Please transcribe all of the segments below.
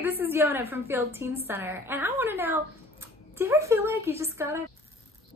Hey, this is Yona from Field Teen Center, and I want to know, do you ever feel like you just gotta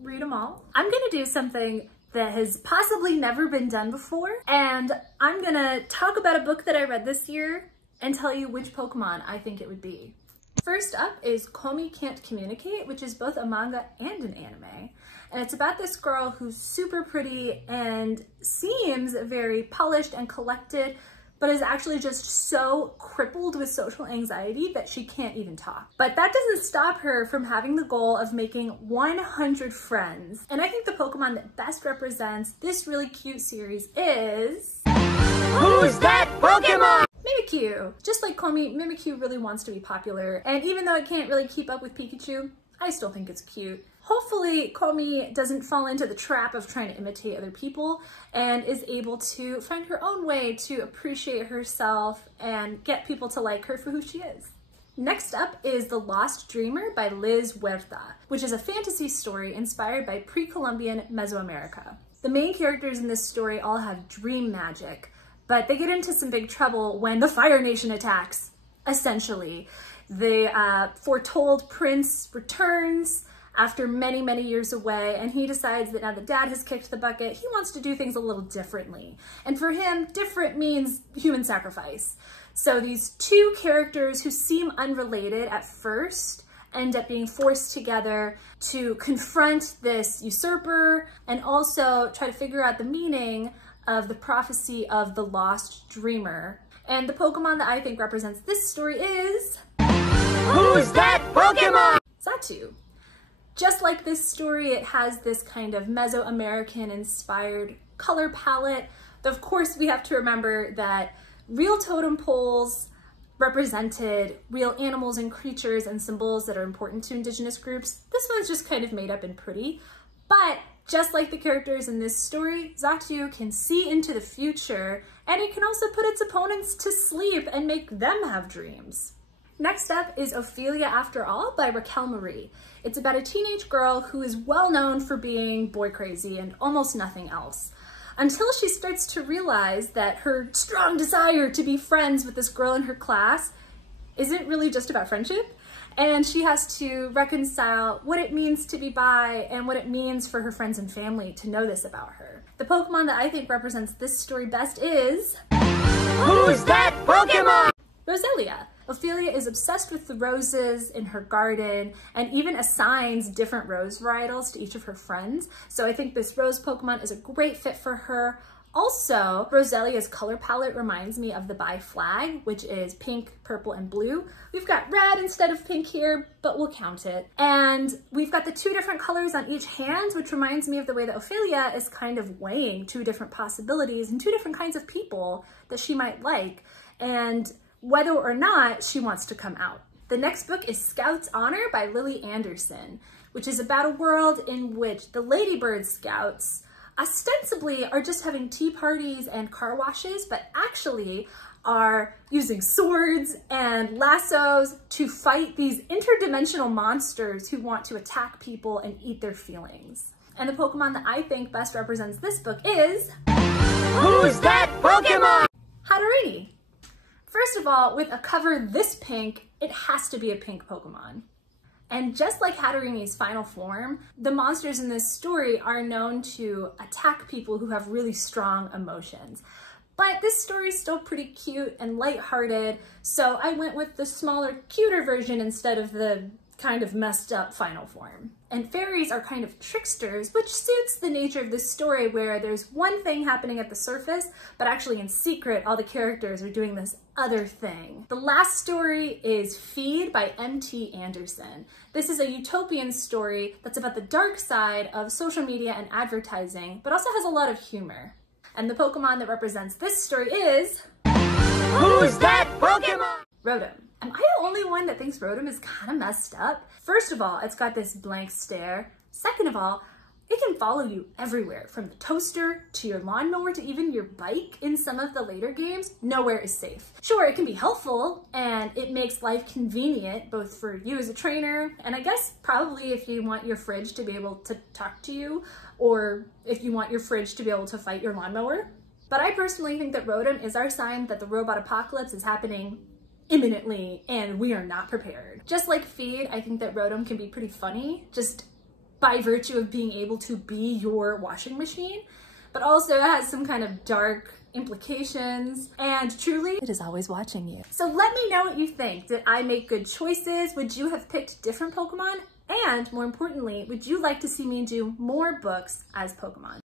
read them all? I'm gonna do something that has possibly never been done before, and I'm gonna talk about a book that I read this year and tell you which Pokemon I think it would be. First up is Komi Can't Communicate, which is both a manga and an anime. And it's about this girl who's super pretty and seems very polished and collected, but is actually just so crippled with social anxiety that she can't even talk. But that doesn't stop her from having the goal of making 100 friends. And I think the Pokemon that best represents this really cute series is... Who's that Pokemon? Mimikyu. Just like Komi, Mimikyu really wants to be popular, and even though it can't really keep up with Pikachu, I still think it's cute. Hopefully Komi doesn't fall into the trap of trying to imitate other people and is able to find her own way to appreciate herself and get people to like her for who she is. Next up is The Lost Dreamer by Lizz Huerta, which is a fantasy story inspired by pre-Columbian Mesoamerica. The main characters in this story all have dream magic, but they get into some big trouble when the Fire Nation attacks, essentially. The foretold prince returns after many, many years away, and he decides that now that dad has kicked the bucket, he wants to do things a little differently. And for him, different means human sacrifice. So these two characters who seem unrelated at first end up being forced together to confront this usurper and also try to figure out the meaning of the prophecy of the Lost Dreamer. And the Pokemon that I think represents this story is... Who's that Pokemon? Xatu. Just like this story, it has this kind of Mesoamerican inspired color palette. But of course, we have to remember that real totem poles represented real animals and creatures and symbols that are important to indigenous groups. This one's just kind of made up and pretty. But just like the characters in this story, Xatu can see into the future, and it can also put its opponents to sleep and make them have dreams. Next up is Ophelia After All by Raquel Marie. It's about a teenage girl who is well known for being boy crazy and almost nothing else, until she starts to realize that her strong desire to be friends with this girl in her class isn't really just about friendship, and she has to reconcile what it means to be bi and what it means for her friends and family to know this about her. The Pokemon that I think represents this story best is... Who's that Pokemon? Roselia. Ophelia is obsessed with the roses in her garden and even assigns different rose varietals to each of her friends. So I think this rose Pokemon is a great fit for her. Also, Roselia's color palette reminds me of the bi flag, which is pink, purple, and blue. We've got red instead of pink here, but we'll count it. And we've got the two different colors on each hand, which reminds me of the way that Ophelia is kind of weighing two different possibilities and two different kinds of people that she might like, and whether or not she wants to come out. The next book is Scout's Honor by Lily Anderson, which is about a world in which the Ladybird Scouts ostensibly are just having tea parties and car washes, but actually are using swords and lassos to fight these interdimensional monsters who want to attack people and eat their feelings. And the Pokemon that I think best represents this book is... Who's that Pokemon? Hatterene. First of all, with a cover this pink, it has to be a pink Pokemon. And just like Hatterene's final form, the monsters in this story are known to attack people who have really strong emotions. But this story is still pretty cute and lighthearted, so I went with the smaller, cuter version instead of the kind of messed up final form. And fairies are kind of tricksters, which suits the nature of this story where there's one thing happening at the surface, but actually in secret, all the characters are doing this other thing. The last story is Feed by M.T. Anderson. This is a utopian story that's about the dark side of social media and advertising, but also has a lot of humor. And the Pokemon that represents this story is... Who's that Pokemon? Rotom. Am I the only one that thinks Rotom is kind of messed up? First of all, it's got this blank stare. Second of all, it can follow you everywhere, from the toaster to your lawnmower to even your bike. In some of the later games, nowhere is safe. Sure, it can be helpful and it makes life convenient, both for you as a trainer, and I guess probably if you want your fridge to be able to talk to you, or if you want your fridge to be able to fight your lawnmower. But I personally think that Rotom is our sign that the robot apocalypse is happening imminently and we are not prepared. Just like Feed, I think that Rotom can be pretty funny, just by virtue of being able to be your washing machine, but also it has some kind of dark implications, and truly, it is always watching you. So let me know what you think. Did I make good choices? Would you have picked different Pokemon? And more importantly, would you like to see me do more books as Pokemon?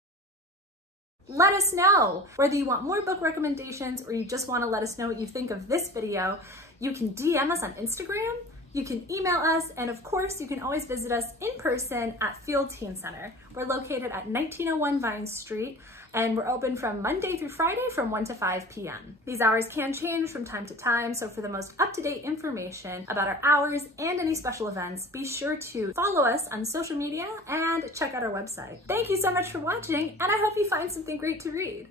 Let us know whether you want more book recommendations or you just want to let us know what you think of this video. You can DM us on Instagram, you can email us, and of course, you can always visit us in person at Field Teen Center. We're located at 1901 Vine Street, and we're open from Monday through Friday from 1 to 5 p.m. These hours can change from time to time, so for the most up-to-date information about our hours and any special events, be sure to follow us on social media and check out our website. Thank you so much for watching, and I hope you find something great to read.